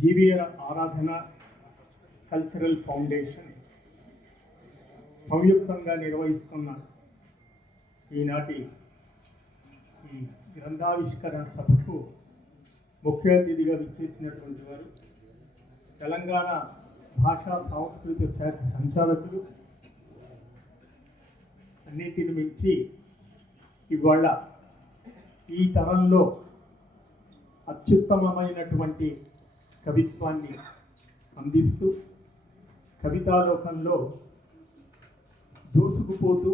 GVR ఆరాధన cultural foundation సంయుక్తంగా నిర్వహిస్తున్న ఈనాటి ఈ గ్రంథావిష్కరణ సభకు ముఖ్య అతిథిగా విచ్చేసినటువంటి వారు తెలంగాణ భాషా సాంస్కృతిక శాఖ సంచాలకులు, అన్నిటిని మించి ఇవాళ ఈ తరంలో అత్యుత్తమమైనటువంటి కవిత్వాన్ని అందిస్తూ కవితాలోకంలో దూసుకుపోతూ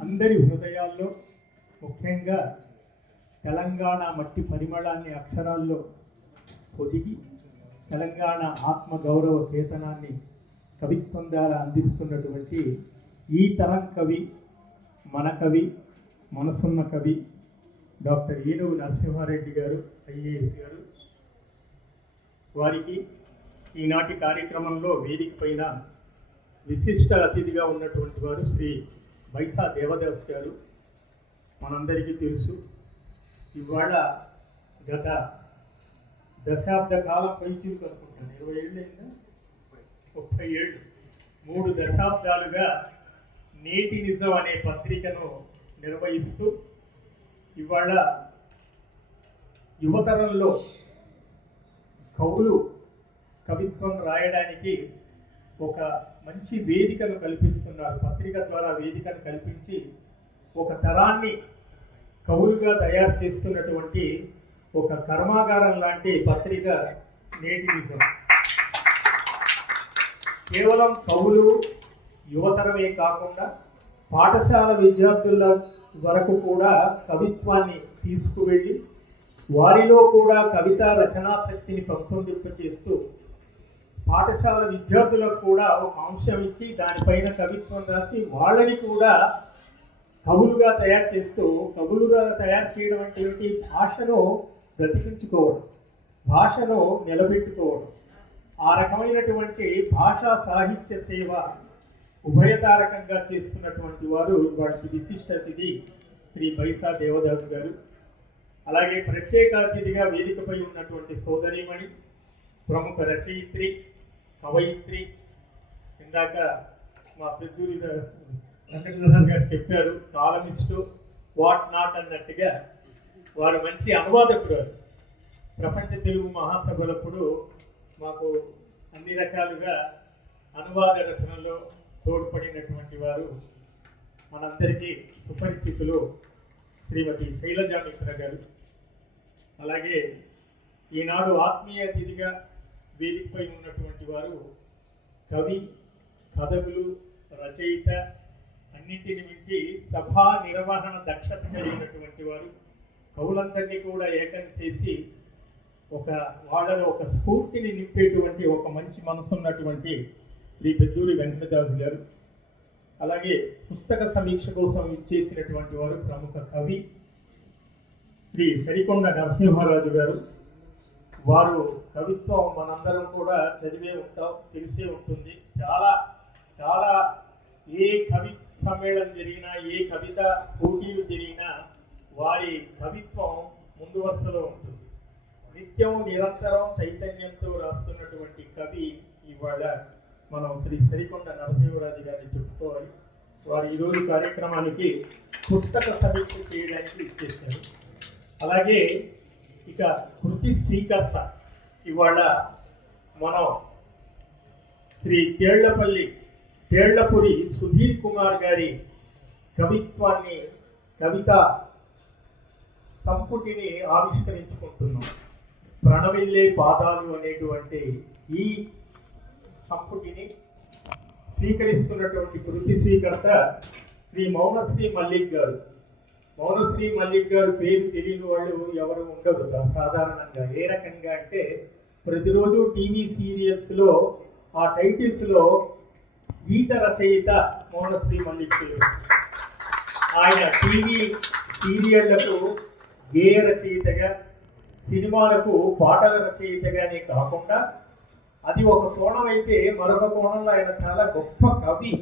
అందరి హృదయాల్లో ముఖ్యంగా తెలంగాణ మట్టి పరిమళాన్ని అక్షరాల్లో పొదిగి తెలంగాణ ఆత్మగౌరవ చేతనాన్ని కవిత్వం ద్వారా అందిస్తున్నటువంటి ఈ తరం కవి, మన కవి, మనసున్న కవి డాక్టర్ ఏనుగు నరసింహారెడ్డి గారు, ఐఏఎస్ గారు. వారికి ఈనాటి కార్యక్రమంలో వేదిక పైన విశిష్ట అతిథిగా ఉన్నటువంటి వారు శ్రీ బైసా దేవదాస్ గారు. మనందరికీ తెలుసు, ఇవాళ గత దశాబ్ద కాలం పైచిలు అనుకుంటాను, 20 ఏళ్ళు అయిందా, 30 ఏళ్ళు, 3 దశాబ్దాలుగా నేటి నిజం అనే పత్రికను నిర్వహిస్తూ ఇవాళ యువతరంలో కవులు కవిత్వం రాయడానికి ఒక మంచి వేదికను కల్పిస్తున్నారు. పత్రిక ద్వారా వేదికను కల్పించి ఒక తరాన్ని కవులుగా తయారు చేస్తున్నటువంటి ఒక కర్మాగారం లాంటి పత్రిక నేటి నిజం. కేవలం కవులు యువతరమే కాకుండా పాఠశాల విద్యార్థుల వరకు కూడా కవిత్వాన్ని తీసుకువెళ్ళి వారిలో కూడా కవితా రచనాశక్తిని పెంపొందింపచేస్తూ పాఠశాల విద్యార్థులకు కూడా ఒక అంశం ఇచ్చి దానిపైన కవిత్వం రాసి వాళ్ళని కూడా కవులుగా తయారు చేస్తూ, కవులుగా తయారు చేయడం అంటే ఏమిటి? భాషను బ్రతికించుకోవడం, భాషను నిలబెట్టుకోవడం. ఆ రకమైనటువంటి భాషా సాహిత్య సేవ ఉభయతారకంగా చేస్తున్నటువంటి వారు వాటికి విశిష్ట అతిథి శ్రీ బైసా దేవదాస్ గారు. అలాగే ప్రత్యేక అతిథిగా వేదికపై ఉన్నటువంటి సోదరీమణి, ప్రముఖ రచయిత్రి, కవయిత్రి, ఇందాక మా పెద్దూరి వెంకటనాథన్ గారు చెప్పారు, కాలమిస్టు, వాట్ నాట్ అన్నట్టుగా వారు మంచి అనువాదకుడు. ప్రపంచ తెలుగు మహాసభలప్పుడు మాకు అన్ని రకాలుగా అనువాద రచనలో తోడ్పడినటువంటి వారు మనందరికీ సుపరిచితులు శ్రీమతి శైలజా మిత్ర గారు. అలాగే ఈనాడు ఆత్మీయ అతిథిగా వేదికపై ఉన్నటువంటి వారు కవి, కథకులు, రచయిత, అన్నింటిని మించి సభా నిర్వహణ దక్షత కలిగినటువంటి వారు. కవులందరినీ కూడా ఏకం చేసి వాళ్ళలో ఒక స్ఫూర్తిని నింపేటువంటి ఒక మంచి మనసున్నటువంటి శ్రీ పెద్దూరి వెంకటదాస్ గారు. అలాగే పుస్తక సమీక్ష కోసం ఇచ్చేసినటువంటి వారు ప్రముఖ కవి శ్రీ సరికొండ నరసింహారాజు గారు. వారు కవిత్వం మనందరం కూడా చదివే ఉంటాం, తెలిసే ఉంటుంది. చాలా చాలా ఏ కవి సమ్మేళనం జరిగినా, ఏ కవిత పోటీలు జరిగినా వారి కవిత్వం ముందు వరుసలో ఉంటుంది. నిత్యం నిరంతరం చైతన్యంతో రాస్తున్నటువంటి కవి ఇవాళ మనం శ్రీ సరికొండ నరసింహరాజు గారిని చెప్పుకోవాలి. వారు ఈరోజు కార్యక్రమానికి పుస్తక సమీక్ష చేయడానికి ఇచ్చేశారు. అలాగే ఇక కృతి స్వీకర్త ఇవాళ మనం శ్రీ తేళ్లపురి సుధీర్ కుమార్ గారి కవిత్వాన్ని, కవిత సంపుటిని ఆవిష్కరించుకుంటున్నాం. ప్రణవిల్లే పాదాలు అనేటువంటి ఈ సంపుటిని స్వీకరిస్తున్నటువంటి కృతి స్వీకర్త శ్రీ మౌనశ్రీ మల్లిక్ గారు. మౌనశ్రీ మల్లిక్ గారు పేరు తెలియని వాళ్ళు ఎవరు ఉండరు సాధారణంగా. ఏ రకంగా అంటే ప్రతిరోజు టీవీ సీరియల్స్లో ఆ టైటిల్స్లో గీత రచయిత మౌనశ్రీ మల్లిక్ గారు. ఆయన టీవీ సీరియళ్లకు గేయ రచయితగా, సినిమాలకు పాటల రచయితగానే కాకుండా అది ఒక కోణం అయితే మరొక కోణంలో ఆయన చాలా గొప్ప కవి.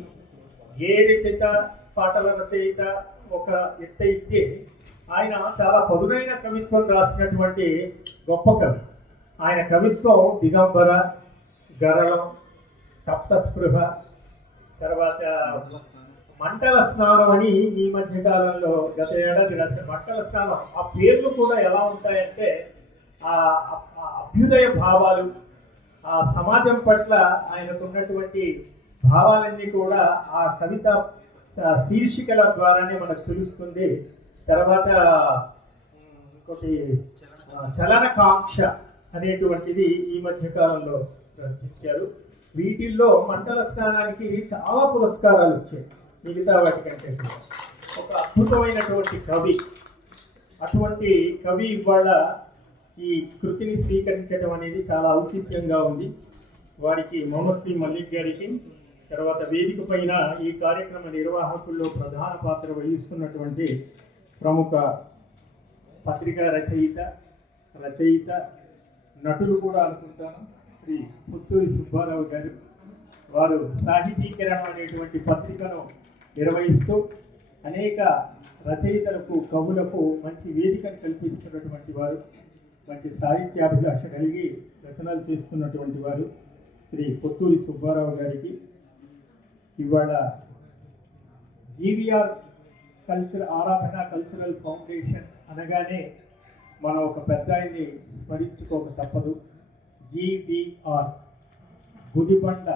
ఏ రచయిత, పాటల రచయిత ఒక ఎత్తైతే ఆయన చాలా పదునైన కవిత్వం రాసినటువంటి గొప్ప కవి. ఆయన కవిత్వం దిగంబర, గరళం, సప్తస్పృహ, తర్వాత మంటల స్నానం అని ఈ మధ్య కాలంలో గత ఏడాది రాసిన మంటల స్నానం. ఆ పేర్లు కూడా ఎలా ఉంటాయంటే ఆ అభ్యుదయ భావాలు, ఆ సమాజం పట్ల ఆయనకున్నటువంటి భావాలన్నీ కూడా ఆ కవిత శీర్షికల ద్వారానే మనకు తెలుస్తుంది. తర్వాత ఇంకోటి చలనకాంక్ష అనేటువంటిది ఈ మధ్య కాలంలో రచించారు. వీటిల్లో మంటల స్నానానికి చాలా పురస్కారాలు వచ్చాయి మిగతా వాటికంటే. ఒక అద్భుతమైనటువంటి కవి, అటువంటి కవి ఇవాళ ఈ కృతిని స్వీకరించడం అనేది చాలా ఔచిత్యంగా ఉంది. వారికి మౌనశ్రీ మల్లిక్ గారికి, తర్వాత వేదిక పైన ఈ కార్యక్రమ నిర్వాహకుల్లో ప్రధాన పాత్ర వహిస్తున్నటువంటి ప్రముఖ పత్రికా రచయిత నటులు కూడా అనుకుంటాను, శ్రీ పుత్తూరి సుబ్బారావు గారు. వారు సాహితీకరణం అనేటువంటి పత్రికను నిర్వహిస్తూ అనేక రచయితలకు, కవులకు మంచి వేదికను కల్పిస్తున్నటువంటి వారు, మంచి సాహిత్యాభిలాష కలిగి రచనలు చేస్తున్నటువంటి వారు శ్రీ పుత్తూరి సుబ్బారావు గారికి ఇవాళ జీవీఆర్ ఆరాధన కల్చరల్ ఫౌండేషన్ అనగానే మనం ఒక పెద్ద ఆయన్ని స్మరించుకోక తప్పదు. జీవీఆర్ గుదిబండి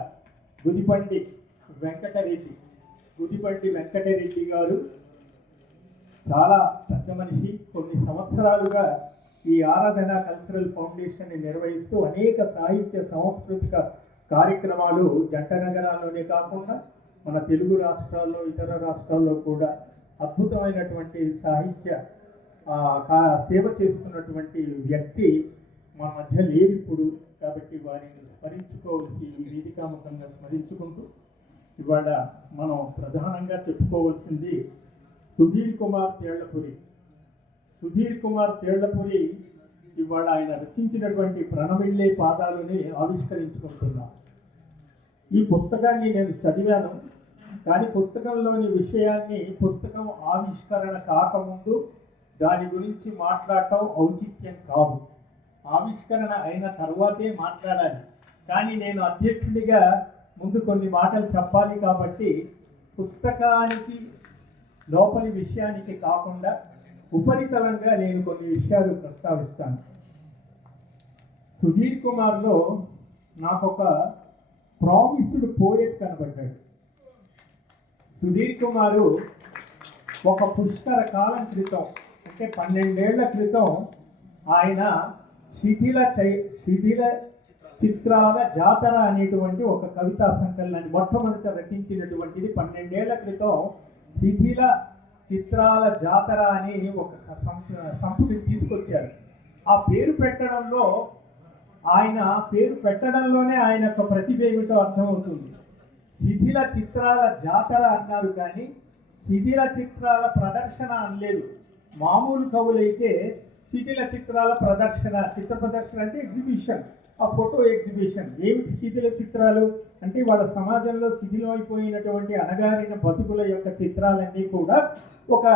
వెంకటరెడ్డి గారు చాలా పెద్ద మనిషి. కొన్ని సంవత్సరాలుగా ఈ ఆరాధన కల్చరల్ ఫౌండేషన్ నిర్వహిస్తూ అనేక సాహిత్య సాంస్కృతిక కార్యక్రమాలు జంట నగరాల్లోనే కాకుండా మన తెలుగు రాష్ట్రాల్లో, ఇతర రాష్ట్రాల్లో కూడా అద్భుతమైనటువంటి సాహిత్య సేవ చేస్తున్నటువంటి వ్యక్తి మన మధ్య లేరు ఇప్పుడు. కాబట్టి వారిని స్మరించుకోవాల్సి, ఈ వేదికాముఖంగా స్మరించుకుంటూ ఇవాళ మనం ప్రధానంగా చెప్పుకోవాల్సింది సుధీర్ కుమార్ తేళ్లపురి ఇవాళ ఆయన రచించినటువంటి ప్రణమిల్లే పాదాలని ఆవిష్కరించుకుంటున్నాం. ఈ పుస్తకాన్ని నేను చదివాను, కానీ పుస్తకంలోని విషయాన్ని పుస్తకం ఆవిష్కరణ కాకముందు దాని గురించి మాట్లాడటం ఔచిత్యం కాదు. ఆవిష్కరణ అయిన తర్వాతే మాట్లాడాలి. కానీ నేను అధ్యక్షుడిగా ముందు కొన్ని మాటలు చెప్పాలి కాబట్టి పుస్తకానికి లోపలి విషయానికి కాకుండా ఉపరితలంగా నేను కొన్ని విషయాలు ప్రస్తావిస్తాను. సుధీర్ కుమార్లో నాకు ఒక ప్రామిస్డ్ పోయెట్ కనబడ్డాడు. సుధీర్ కుమారు ఒక పుష్కర కాలం క్రితం, అంటే 12 ఏళ్ల క్రితం ఆయన శిథిల చిత్రాల జాతర అనేటువంటి ఒక కవితా సంకలనాన్ని మొట్టమొదట రచించినటువంటిది. 12 ఏళ్ల క్రితం శిథిల చిత్రాల జాతర అని ఒక సంపుటిని తీసుకొచ్చారు. ఆ పేరు పెట్టడంలోనే ఆయన యొక్క ప్రతిభ ఏమిటో అర్థమవుతుంది. శిథిల చిత్రాల జాతర అన్నారు, కానీ శిథిల చిత్రాల ప్రదర్శన అనలేదు. మామూలు కవులైతే శిథిల చిత్రాల ప్రదర్శన, చిత్ర ప్రదర్శన అంటే ఎగ్జిబిషన్, ఆ ఫోటో ఎగ్జిబిషన్. ఏమిటి శిథిల చిత్రాలు అంటే వాళ్ళ సమాజంలో శిథిలమైపోయినటువంటి అణగారిన బతుకుల యొక్క చిత్రాలన్నీ కూడా ఒక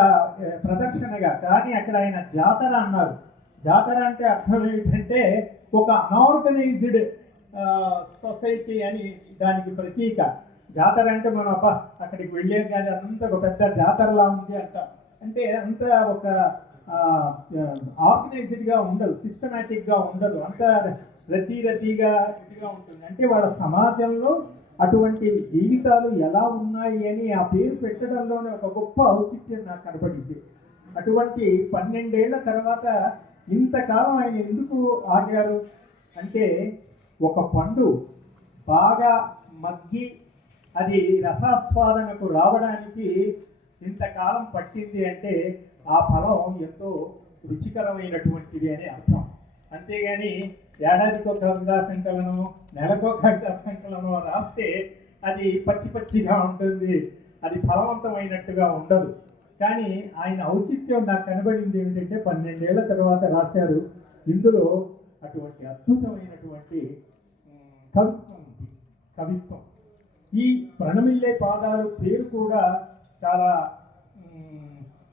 ప్రదర్శనగా. కానీ అక్కడ ఆయన జాతర అన్నారు. జాతర అంటే అర్థం ఏమిటంటే ఒక అనార్గనైజ్డ్ సొసైటీ అని దానికి ప్రతీక. జాతర అంటే మనం అక్కడికి వెళ్ళాం కానీ అంత ఒక పెద్ద జాతరలా ఉంది అంటే అంత ఒక ఆర్గనైజ్డ్గా ఉండదు, సిస్టమేటిక్గా ఉండదు, అంత రద్దీగా ఇదిగా ఉంటుంది. అంటే వాళ్ళ సమాజంలో అటువంటి జీవితాలు ఎలా ఉన్నాయి అని ఆ పేరు పెట్టడంలోనే ఒక గొప్ప ఔచిత్యం నాకు కనపడింది. అటువంటి 12 ఏళ్ల తర్వాత ఇంతకాలం ఆయన ఎందుకు ఆగారు అంటే, ఒక పండు బాగా మగ్గి అది రసాస్వాదనకు రావడానికి ఇంతకాలం పట్టింది అంటే ఆ ఫలం ఎంతో రుచికరమైనటువంటిది అని అర్థం. అంతేగాని ఏడాదికి ఒక కవితా సంకలనం, నెలకు ఒక కవితా సంకలనం రాస్తే అది పచ్చిగా ఉంటుంది, అది ఫలవంతమైనట్టుగా ఉండదు. కానీ ఆయన ఔచిత్యం నాకు కనబడింది ఏమిటంటే 12 ఏళ్ల తర్వాత రాశారు. ఇందులో అటువంటి అద్భుతమైనటువంటి కవిత్వం. ఈ ప్రణమిల్లే పాదాలు పేరు కూడా చాలా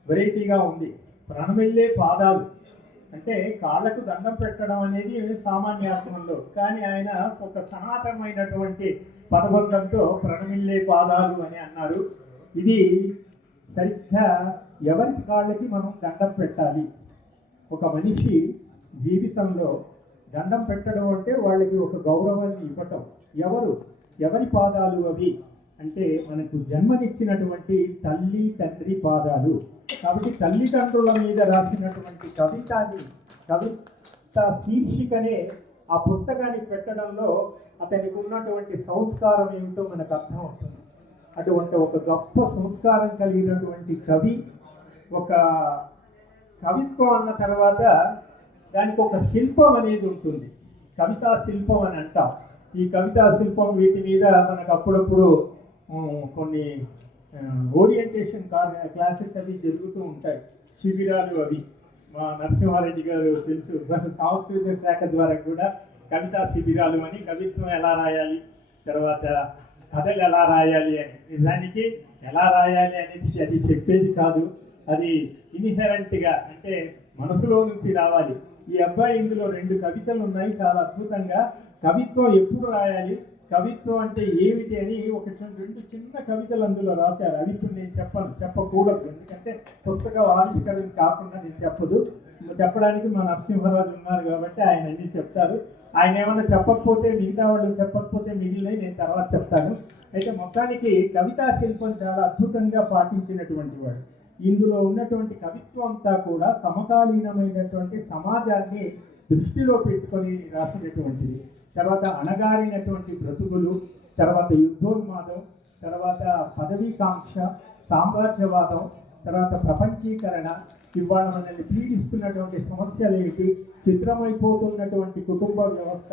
వెరైటీగా ఉంది. ప్రణమిల్లే పాదాలు అంటే కాళ్ళకు దండం పెట్టడం అనేది సామాన్యార్థంలో, కానీ ఆయన ఒక సనాతనమైనటువంటి పదబంధంతో ప్రణమిల్లే పాదాలు అని అన్నారు. ఇది సరిగ్గా ఎవరి కాళ్ళకి మనం దండం పెట్టాలి? ఒక మనిషి జీవితంలో దండం పెట్టడం అంటే వాళ్ళకి ఒక గౌరవాన్ని ఇవ్వటం. ఎవరి పాదాలు అవి అంటే మనకు జన్మనిచ్చినటువంటి తల్లి తండ్రి పాదాలు. కాబట్టి తల్లిదండ్రుల మీద రాసినటువంటి కవిత శీర్షికనే ఆ పుస్తకానికి పెట్టడంలో అతనికి ఉన్నటువంటి సంస్కారం ఏమిటో మనకు అర్థం అవుతుంది. అటువంటి ఒక గొప్ప సంస్కారం కలిగినటువంటి కవి. ఒక కవిత్వం అన్న తర్వాత దానికి ఒక శిల్పం అనేది ఉంటుంది, కవితా శిల్పం అని అంటాం. ఈ కవితా శిల్పం వీటి మీద మనకు అప్పుడప్పుడు కొన్ని ఓరియంటేషన్ క్లాసెస్ అవి జరుగుతూ ఉంటాయి, శిబిరాలు అవి. మా నరసింహారెడ్డి గారు తెలుసు, సాంస్కృతిక శాఖ ద్వారా కూడా కవితా శిబిరాలు అని, కవిత్వం ఎలా రాయాలి, తర్వాత కథలు ఎలా రాయాలి అని. నిజానికి ఎలా రాయాలి అనేది అది చెప్పేది కాదు, అది ఇన్హెరెంట్గా అంటే మనసులో నుంచి రావాలి. ఈ అబ్బాయి ఇందులో 2 కవితలు ఉన్నాయి చాలా అద్భుతంగా. కవిత్వం ఎప్పుడు రాయాలి, కవిత్వం అంటే ఏమిటి అని 2 చిన్న కవితలు అందులో రాశారు. అవి ఇప్పుడు నేను చెప్పకూడదు, ఎందుకంటే పుస్తకం ఆవిష్కరణ కాకుండా నేను చెప్పడానికి మా నరసింహరాజు ఉన్నారు కాబట్టి ఆయన అన్ని చెప్తారు. ఆయన ఏమన్నా చెప్పకపోతే మిగతా వాళ్ళు చెప్పకపోతే మిగిలినవి నేను తర్వాత చెప్తాను. అయితే మొత్తానికి కవితా శిల్పం చాలా అద్భుతంగా పాటించినటువంటి వాడు. ఇందులో ఉన్నటువంటి కవిత్వం అంతా కూడా సమకాలీనమైనటువంటి సమాజాన్ని దృష్టిలో పెట్టుకొని రాసినటువంటిది. తర్వాత అణగారినటువంటి బ్రతుకులు, తర్వాత యుద్ధోన్మాదం, తర్వాత పదవీకాంక్ష, సామ్రాజ్యవాదం, తర్వాత ప్రపంచీకరణ, ఇవాళ మనల్ని పీడిస్తున్నటువంటి సమస్యలు ఏంటి, చిత్రమైపోతున్నటువంటి కుటుంబ వ్యవస్థ,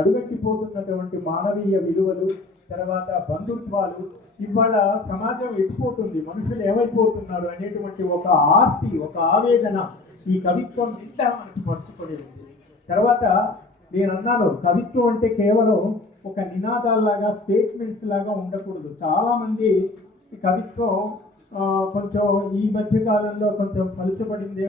అడుగట్టిపోతున్నటువంటి మానవీయ విలువలు, తర్వాత బంధుత్వాలు, ఇవాళ సమాజం ఎట్టిపోతుంది, మనుషులు ఏమైపోతున్నారు అనేటువంటి ఒక ఆర్తి, ఒక ఆవేదన ఈ కవిత్వం నిండా మనకి పరుచుకొని ఉంది. తర్వాత నేను అన్నాను, కవిత్వం అంటే కేవలం ఒక నినాదాల్లాగా స్టేట్మెంట్స్ లాగా ఉండకూడదు. చాలామంది కవిత్వం కొంచెం ఈ మధ్య కాలంలో కొంచెం పలుచబడింది